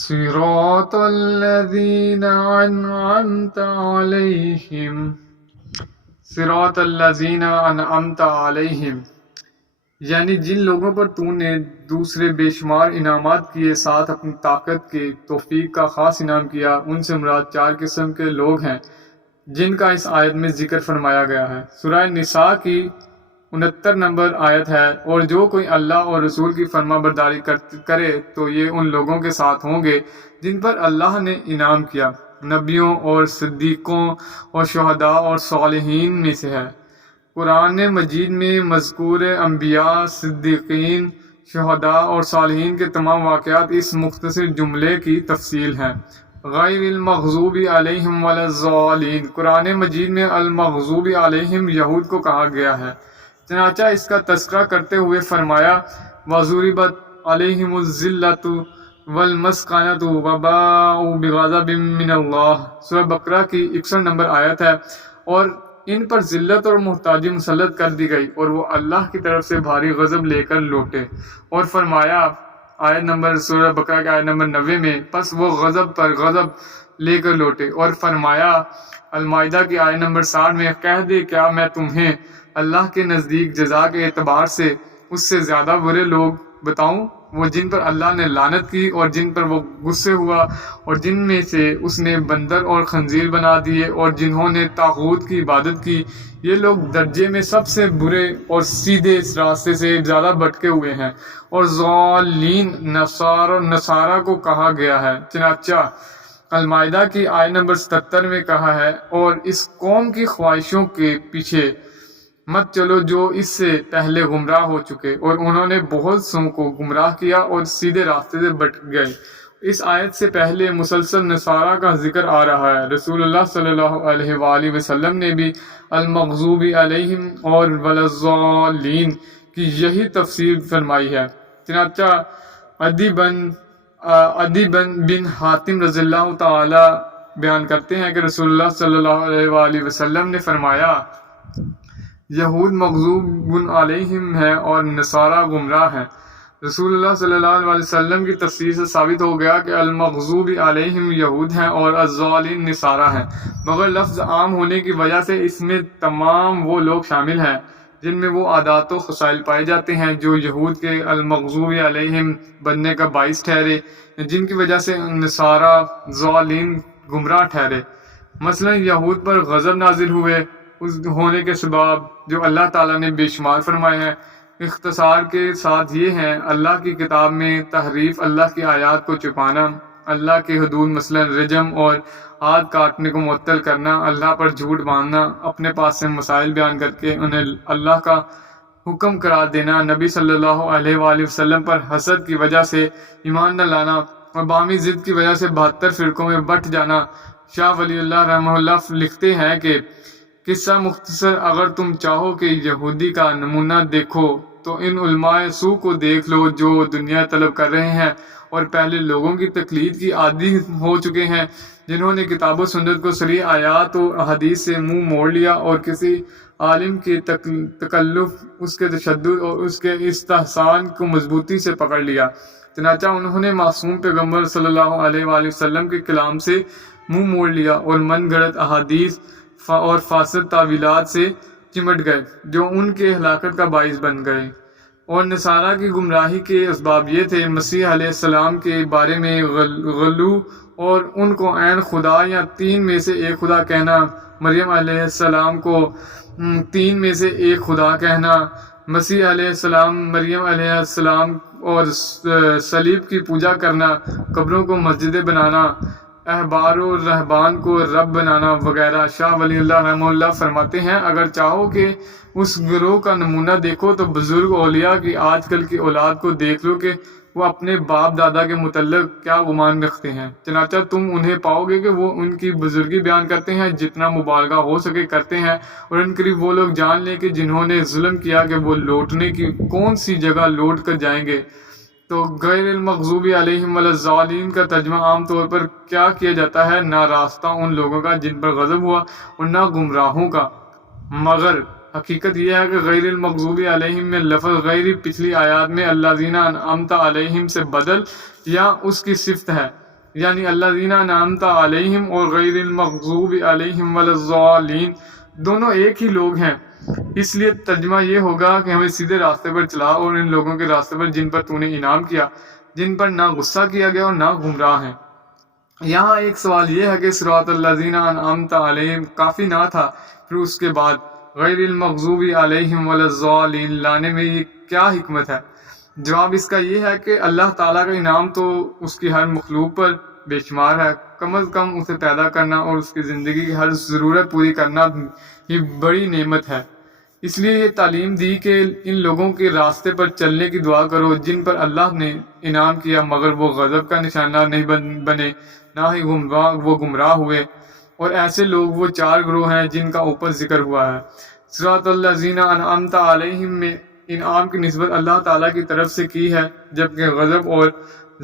صراط الذین انعمت علیہم صراط الذین انعمت علیہم، یعنی جن لوگوں پر تو نے دوسرے بے شمار انعامات کیے، ساتھ اپنی طاقت کے توفیق کا خاص انعام کیا، ان سے مراد 4 قسم کے لوگ ہیں جن کا اس آیت میں ذکر فرمایا گیا ہے۔ سورہ نساء کی 69 نمبر آیت ہے، اور جو کوئی اللہ اور رسول کی فرما برداری کرے تو یہ ان لوگوں کے ساتھ ہوں گے جن پر اللہ نے انعام کیا، نبیوں اور صدیقوں اور شہداء اور صالحین میں سے ہے۔ قرآن مجید میں مذکور انبیاء، صدیقین، شہداء اور صالحین کے تمام واقعات اس مختصر جملے کی تفصیل ہیں۔ غیر المغضوب علیہم ولا الضالین، قرآن مجید میں المغضوب علیہم یہود کو کہا گیا ہے، چنانچہ اس کا تذکرہ کرتے ہوئے فرمایا وَضُرِبَتْ عَلَيْهِمُ الذِّلَّةُ وَالْمَسْكَنَةُ وَبَاءُوا بِغَضَبٍ مِّنَ اللَّهِ، سورہ بقرہ کی 61 نمبر آیت ہے، اور ان پر ذلت اور محتاجی مسلط کر دی گئی اور وہ اللہ کی طرف سے بھاری غضب لے کر لوٹے، اور فرمایا آیت نمبر سورہ بقرہ کے آیت نمبر 90 میں پس وہ غضب پر غضب لے کر لوٹے، اور فرمایا المائدہ کی آیت نمبر 60 میں کہہ دے کیا میں تمہیں اللہ کے نزدیک جزا کے اعتبار سے اس سے زیادہ برے لوگ بتاؤں، وہ جن پر اللہ نے لعنت کی اور جن پر وہ غصے ہوا، اور جن میں سے اس نے بندر اور خنزیر بنا دیے، اور جنہوں نے طاغوت کی عبادت کی، یہ لوگ درجے میں سب سے برے اور سیدھے اس راستے سے زیادہ بھٹکے ہوئے ہیں۔ اور ضالین نصارہ کو کہا گیا ہے، چنانچہ المائدہ کی آیت نمبر 77 میں کہا ہے اور اس قوم کی خواہشوں کے پیچھے مت چلو جو اس سے پہلے گمراہ ہو چکے، اور انہوں نے بہت سوں کو گمراہ کیا اور سیدھے راستے سے بھٹک گئے۔ اس آیت سے پہلے مسلسل نصارہ کا ذکر آ رہا ہے۔ رسول اللہ صلی اللہ علیہ وآلہ وسلم نے بھی المغضوب علیہم اور ولاضالین کی یہی تفسیر فرمائی ہے۔ چنانچہ عدی بن حاتم رضی اللہ تعالی بیان کرتے ہیں کہ رسول اللہ صلی اللہ علیہ وآلہ وسلم نے فرمایا یہود مغضوب علیہم ہے اور نصارہ گمراہ ہیں۔ رسول اللہ صلی اللہ علیہ وسلم کی تفسیر سے ثابت ہو گیا کہ المغضوب علیہم یہود ہیں اور الضالین نصارہ ہیں، مگر لفظ عام ہونے کی وجہ سے اس میں تمام وہ لوگ شامل ہیں جن میں وہ عادات و خصائل پائے جاتے ہیں جو یہود کے المغضوب علیہم بننے کا باعث ٹھہرے، جن کی وجہ سے نصارہ ضالین گمراہ ٹھہرے۔ مثلا یہود پر غضب نازل ہونے کے سباب جو اللہ تعالیٰ نے بے شمار فرمائے ہیں، اختصار کے ساتھ یہ ہیں: اللہ کی کتاب میں تحریف، اللہ کی آیات کو چھپانا، اللہ کے حدود مثلا رجم اور ہاتھ کاٹنے کو معطل کرنا، اللہ پر جھوٹ باندھنا، اپنے پاس سے مسائل بیان کر کے انہیں اللہ کا حکم قرار دینا، نبی صلی اللہ علیہ وآلہ وسلم پر حسد کی وجہ سے ایمان نہ لانا، اور باہمی ضد کی وجہ سے 72 فرقوں میں بٹ جانا۔ شاہ ولی اللہ رحمہ اللہ لکھتے ہیں کہ قصہ مختصر، اگر تم چاہو کہ یہودی کا نمونہ دیکھو تو ان علماء سو کو دیکھ لو جو دنیا طلب کر رہے ہیں اور پہلے لوگوں کی تقلید کی عادی ہو چکے ہیں، جنہوں نے کتاب و سنت کو صریح آیات و احادیث سے منہ موڑ لیا اور کسی عالم کے تکلف، اس کے تشدد اور اس کے استحسان کو مضبوطی سے پکڑ لیا، چنانچہ انہوں نے معصوم پیغمبر صلی اللہ علیہ وآلہ وسلم کے کلام سے منہ موڑ لیا اور من گھڑت احادیث اور فاسد تعویلات سے چمٹ گئے جو ان کے ہلاکت کا باعث بن گئے۔ اور نصارہ کی گمراہی کے اسباب یہ تھے: مسیح علیہ السلام کے بارے میں غلو اور ان کو عین خدا یا 3 میں سے ایک خدا کہنا، مریم علیہ السلام کو 3 میں سے ایک خدا کہنا، مسیح علیہ السلام، مریم علیہ السلام اور صلیب کی پوجا کرنا، قبروں کو مسجدیں بنانا، احبار و رہبان کو رب بنانا وغیرہ۔ شاہ ولی اللہ رحمہ اللہ فرماتے ہیں اگر چاہو کہ اس گروہ کا نمونہ دیکھو تو بزرگ اولیاء کی آج کل کی اولاد کو دیکھ لو کہ وہ اپنے باپ دادا کے متعلق کیا گمان رکھتے ہیں، چنانچہ تم انہیں پاؤ گے کہ وہ ان کی بزرگی بیان کرتے ہیں، جتنا مبالغہ ہو سکے کرتے ہیں، اور ان قریب وہ لوگ جان لیں کہ جنہوں نے ظلم کیا کہ وہ لوٹنے کی کون سی جگہ لوٹ کر جائیں گے۔ تو غیر المغضوب علیہم ولاضالین کا ترجمہ عام طور پر کیا کیا جاتا ہے؟ نہ راستہ ان لوگوں کا جن پر غضب ہوا اور نہ گمراہوں کا، مگر حقیقت یہ ہے کہ غیر المغضوب علیہم میں لفظ غیر پچھلی آیات میں الذین انعمت علیہم سے بدل یا اس کی صفت ہے، یعنی الذین انعمت علیہم اور غیر المغضوب علیہم ولا الضالین دونوں ایک ہی لوگ ہیں، اس لیے ترجمہ یہ ہوگا کہ ہمیں سیدھے راستے پر چلا اور ان لوگوں کے راستے پر جن پر تو نے انعام کیا، جن پر نہ غصہ کیا گیا اور نہ گمراہ ہیں۔ یہاں ایک سوال یہ ہے کہ صراط الذین انعمت علیہم کافی نہ تھا، پھر اس کے بعد غیر المغضوب علیہم ولا الضالین لانے میں یہ کیا حکمت ہے؟ جواب اس کا یہ ہے کہ اللہ تعالیٰ کا انعام تو اس کی ہر مخلوق پر بے شمار ہے، کم از کم اسے پیدا کرنا اور اس کی زندگی کی ہر ضرورت پوری کرنا ہی بڑی نعمت ہے۔ اس لیے یہ تعلیم دی کہ ان لوگوں کے راستے پر چلنے کی دعا کرو جن پر اللہ نے انعام کیا، مگر وہ غضب کا نشانہ نہیں بنے، نہ ہی وہ گمراہ ہوئے، اور ایسے لوگ وہ چار گروہ ہیں جن کا اوپر ذکر ہوا ہے۔ صراط الذین انعمت علیہم میں انعام کی نسبت اللہ تعالیٰ کی طرف سے کی ہے، جبکہ غضب اور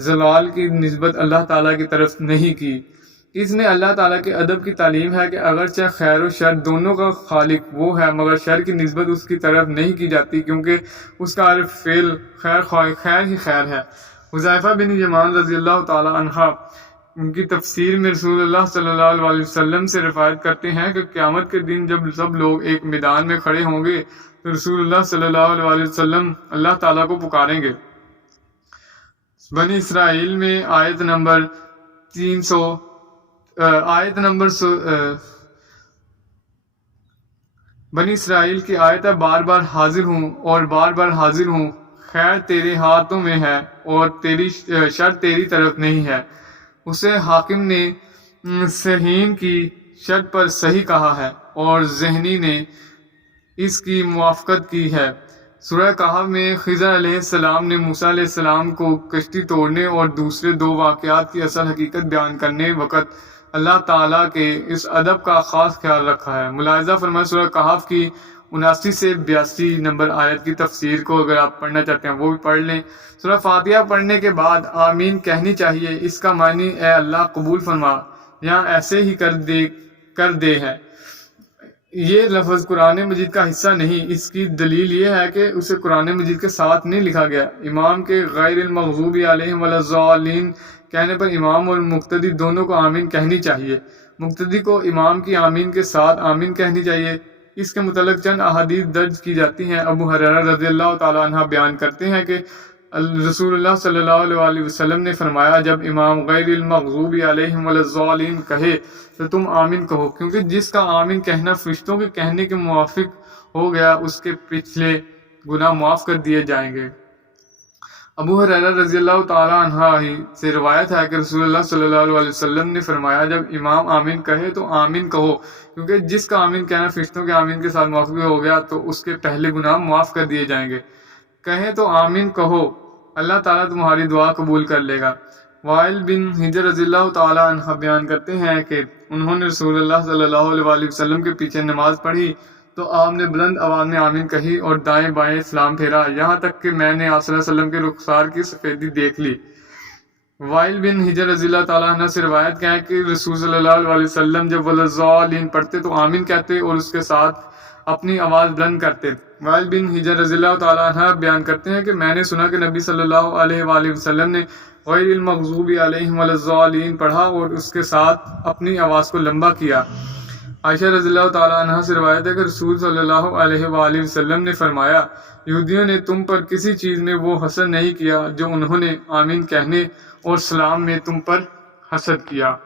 زلال کی نسبت اللہ تعالیٰ کی طرف نہیں کی۔ اس میں اللہ تعالیٰ کے ادب کی تعلیم ہے کہ اگرچہ خیر و شر دونوں کا خالق وہ ہے، مگر شر کی نسبت اس کی طرف نہیں کی جاتی کیونکہ اس کا ہر فعل خیر ہی خیر ہے۔ حذیفہ بن یمان رضی اللہ تعالیٰ عنہ ان کی تفسیر میں رسول اللہ صلی اللہ علیہ وسلم سے روایت کرتے ہیں کہ قیامت کے دن جب سب لوگ ایک میدان میں کھڑے ہوں گے تو رسول اللہ صلی اللہ علیہ وسلم اللہ تعالیٰ کو پکاریں گے۔ بنی اسرائیل میں آیت نمبر 300 بنی اسرائیل کی آیت ہے، بار بار حاضر ہوں اور بار بار حاضر ہوں، خیر تیرے ہاتھوں میں ہے اور تیری شر تیری طرف نہیں ہے۔ اسے حاکم نے صحین کی شرط پر صحیح کہا ہے اور ذہنی نے اس کی موافقت کی ہے۔ سورہ کہف میں خضر علیہ السلام نے موسیٰ علیہ السلام کو کشتی توڑنے اور دوسرے دو واقعات کی اصل حقیقت بیان کرنے وقت اللہ تعالیٰ کے اس ادب کا خاص خیال رکھا ہے۔ ملاحظہ فرمائیں سورہ کہف کی 79 سے 82 نمبر آیت کی تفسیر کو اگر آپ پڑھنا چاہتے ہیں وہ بھی پڑھ لیں۔ سورہ فاتحہ پڑھنے کے بعد آمین کہنی چاہیے، اس کا معنی اے اللہ قبول فرما، یہاں ایسے ہی کر دے ہے۔ یہ لفظ قرآن مجید کا حصہ نہیں، اس کی دلیل یہ ہے کہ اسے قرآن مجید کے ساتھ نہیں لکھا گیا۔ امام کے غیر المغضوب علیہم ولا الضالین کہنے پر امام اور مقتدی دونوں کو آمین کہنی چاہیے۔ مقتدی کو امام کی آمین کے ساتھ آمین کہنی چاہیے۔ اس کے متعلق چند احادیث درج کی جاتی ہیں۔ ابو ہریرہ رضی اللہ تعالیٰ عنہ بیان کرتے ہیں کہ رسول اللہ صلی اللہ علیہ وسلم نے فرمایا، جب امام غیر المغضوب علیہم ولا الضالین کہے تو تم آمین کہو، کیونکہ جس کا آمین کہنا فرشتوں کے کہنے کے موافق ہو گیا اس کے پچھلے گناہ معاف کر دیے جائیں گے۔ ابو ہریرہ رضی اللہ تعالیٰ عنہ ہی سے روایت ہے کہ رسول اللہ صلی اللہ علیہ وسلم نے فرمایا، جب امام آمین کہے تو آمین کہو، کیونکہ جس کا آمین کہنا فرشتوں کے آمین کے ساتھ موافق ہو گیا تو اس کے پہلے گناہ معاف کر دیے جائیں گے۔ کہیں تو آمین کہو، اللہ تعالیٰ تمہاری دعا قبول کر لے گا۔ وائل بن حجر رضی اللہ تعالیٰ عنہ بیان کرتے ہیں کہ انہوں نے رسول اللہ صلی اللہ علیہ وسلم کے پیچھے نماز پڑھی تو آپ نے بلند آواز میں آمین کہی اور دائیں بائیں سلام پھیرا، یہاں تک کہ میں نے آپ صلی اللہ علیہ وسلم کے رخسار کی سفیدی دیکھ لی۔ وائل بن حجر رضی اللہ تعالیٰ عنہ سے روایت ہے کہ رسول صلی اللہ علیہ وسلم جب والضالین پڑھتے تو آمین کہتے اور اس کے ساتھ اپنی آواز بلند کرتے۔ وائل بن حجر رضی اللہ تعالیٰ عنہ بیان کرتے ہیں کہ میں نے سنا کہ نبی صلی اللہ علیہ وآلہ وسلم نے غیر المغضوب علیہم ولا الضالین پڑھا اور اس کے ساتھ اپنی آواز کو لمبا کیا۔ عائشہ رضی اللہ تعالیٰ عنہ سے روایت ہے کہ رسول صلی اللہ علیہ وآلہ وسلم نے فرمایا، یہودیوں نے تم پر کسی چیز میں وہ حسد نہیں کیا جو انہوں نے آمین کہنے اور سلام میں تم پر حسد کیا۔